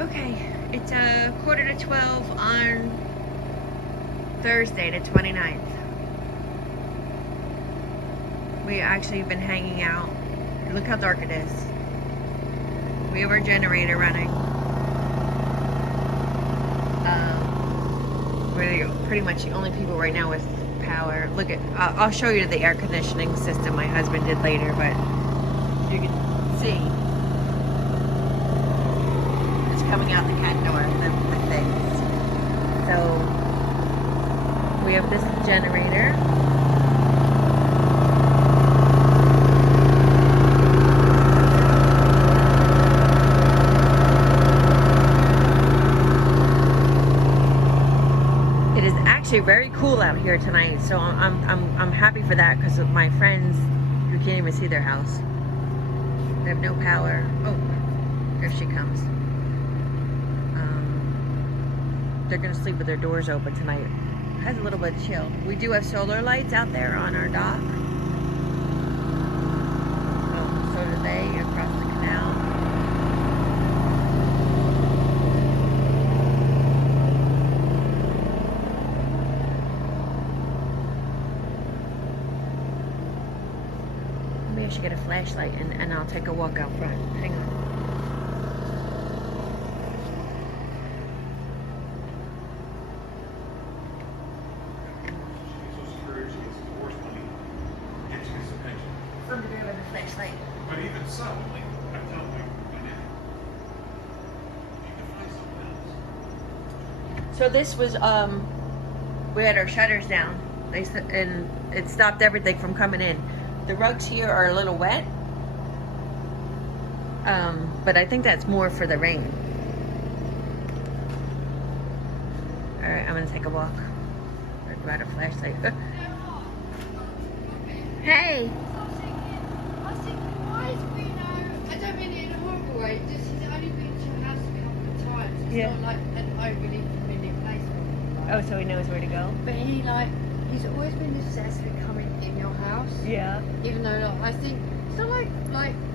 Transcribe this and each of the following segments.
Okay, it's a 11:45 on Thursday, the 29th. We actually been hanging out. Look how dark it is. We have our generator running. We're pretty much the only people right now with power. Look at, I'll show you the air conditioning system my husband did later, but you can see it's coming out the cat door, the things. So we have this generator. It is actually very cool out here tonight, so I'm happy for that because my friends, you can't even see their house. They have no power. Oh, there she comes. They're gonna sleep with their doors open tonight. Has a little bit of chill. We do have solar lights out there on our dock. So do they across the canal. Maybe I should get a flashlight and I'll take a walk out front. Hang on. From the rear with a flashlight. But even so, like, I tell them, you can find something else. So this was, we had our shutters down. And it stopped everything from coming in. The rugs here are a little wet. But I think that's more for the rain. Alright, I'm gonna take a walk. I'll grab a flashlight. Hey! I don't mean it in a horrible way, just he's only been to your house a couple of times. It's Yeah. not like an overly familiar place for him. Oh, so he knows where to go? But he's always been obsessed with coming in your house. Yeah. Even though I think, it's not like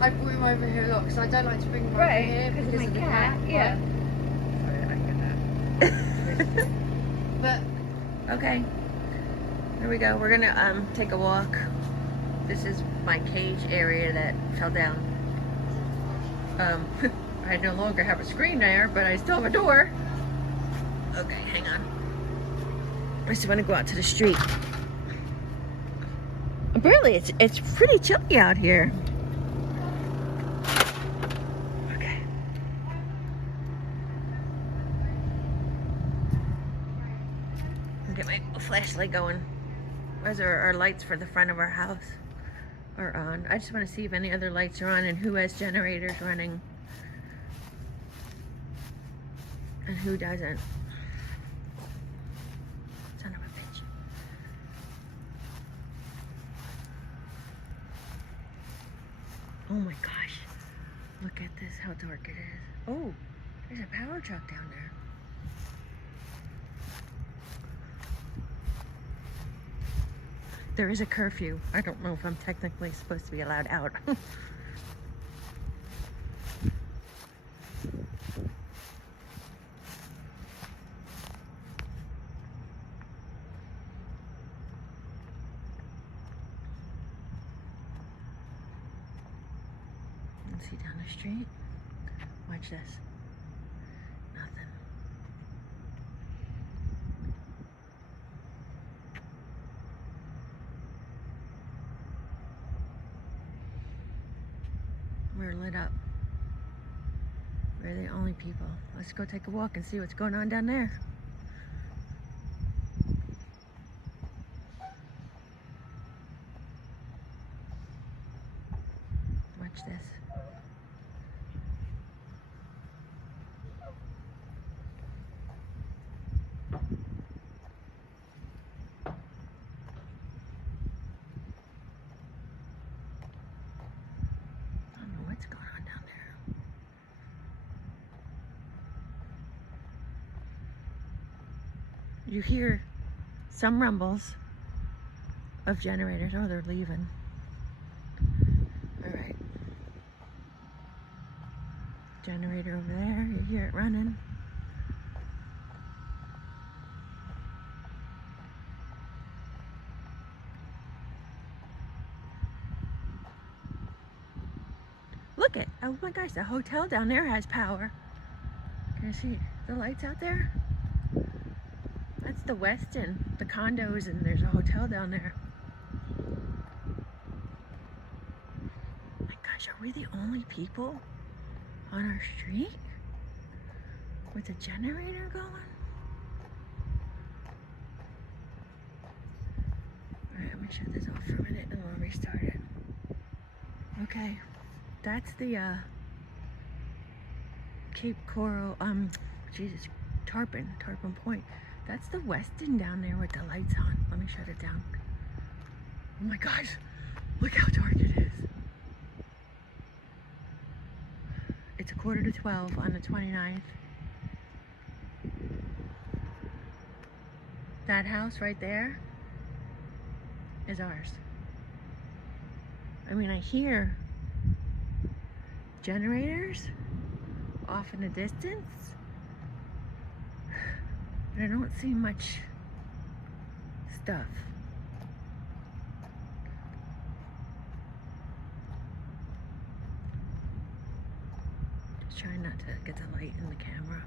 I brought him over here a lot, because I don't like to bring him over here because because of of my the cat. Yeah. Right? But Okay. Here we go. We're gonna take a walk. This is my cage area that fell down. I no longer have a screen there, but I still have a door. Okay, hang on. I just want to go out to the street. Really, it's pretty chilly out here. Okay. I'll get my flashlight going. Those are our lights for the front of our house are on. I just want to see if any other lights are on and who has generators running and who doesn't. Son of a bitch. Oh my gosh. Look at this, how dark it is. Oh, there's a power truck down there. There is a curfew. I don't know if I'm technically supposed to be allowed out. Let's see down the street. Watch this. Nothing. We're lit up. We're the only people. Let's go take a walk and see what's going on down there. Watch this. I don't know what's going on down there. You hear some rumbles of generators. Oh, they're leaving. All right. Generator over there. You hear it running. Look it. Oh my gosh, the hotel down there has power. Can you see the lights out there? That's the Westin, the condos, and there's a hotel down there. My gosh, are we the only people on our street with a generator going? Alright, I'm gonna shut this off for a minute and we'll restart it. Okay, that's the Cape Coral, Tarpon Point. That's the Westin down there with the lights on. Let me shut it down. Oh my gosh, look how dark it is. It's 11:45 on the 29th. That house right there is ours. I mean, I hear generators off in the distance, but I don't see much stuff. Just trying not to get the light in the camera.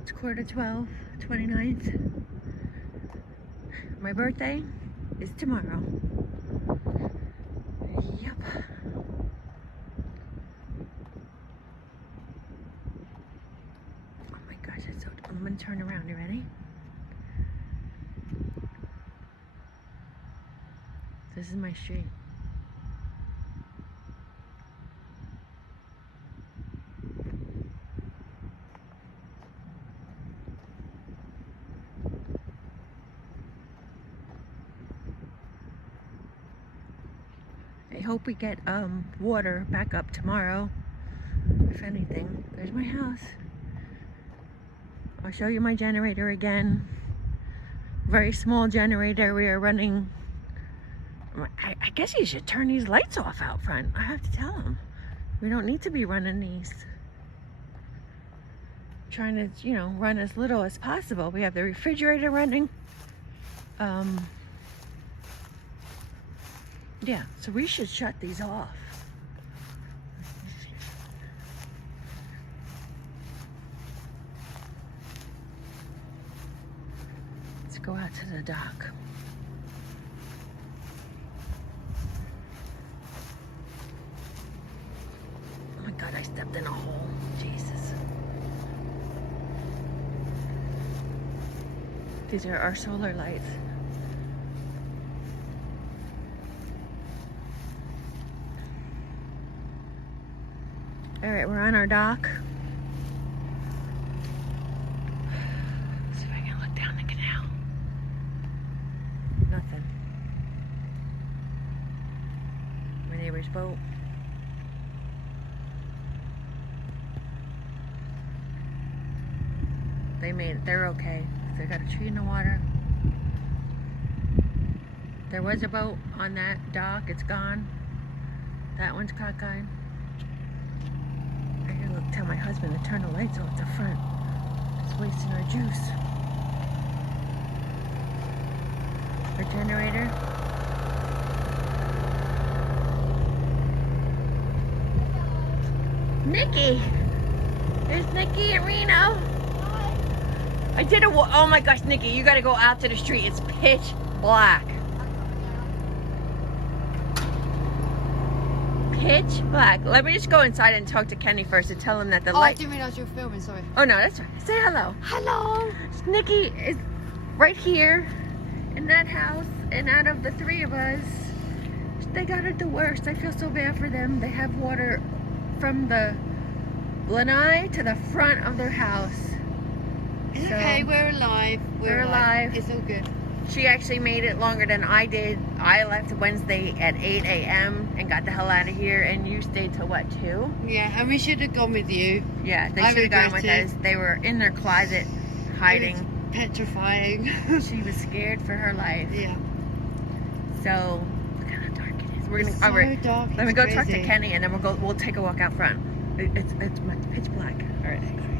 It's 11:45, 29th. My birthday is tomorrow. Yep. Oh my gosh, it's so... I'm gonna turn around. You ready? This is my street. I hope we get water back up tomorrow. If anything, there's my house. I'll show you my generator again. Very small generator. We are running. I guess you should turn these lights off out front. I have to tell them. We don't need to be running these. Trying to, you know, run as little as possible. We have the refrigerator running. Yeah, so we should shut these off. Let's go out to the dock. Oh my God, I stepped in a hole. Jesus. These are our solar lights. All right, we're on our dock. Let's see if I can look down the canal. Nothing. My neighbor's boat. They made it. They're okay. They got a tree in the water. There was a boat on that dock. It's gone. That one's cockeyed. Tell my husband to turn the lights off the front. It's wasting our juice. Our generator. Nikki! There's Nikki and Reno. I did oh my gosh, Nikki, you gotta go out to the street. It's pitch black. Pitch black. Let me just go inside and talk to Kenny first and tell him that the light... I didn't realize you were filming, sorry. Oh no, that's right. Say hello. Hello. Nikki is right here in that house, and out of the three of us, they got it the worst. I feel so bad for them. They have water from the lanai to the front of their house. It's So, okay, we're alive. we're alive. It's all good. She actually made it longer than I did. I left Wednesday at 8 a.m. and got the hell out of here, and you stayed till what, 2? Yeah, and we should have gone with you. Yeah, they I should have gone with regret us. it. They were in their closet hiding. It was petrifying. She was scared for her life. Yeah. So look how dark it is. We're gonna It's so dark, let me it's go talk to crazy. Kenny, and then we'll take a walk out front. It's pitch black. All right.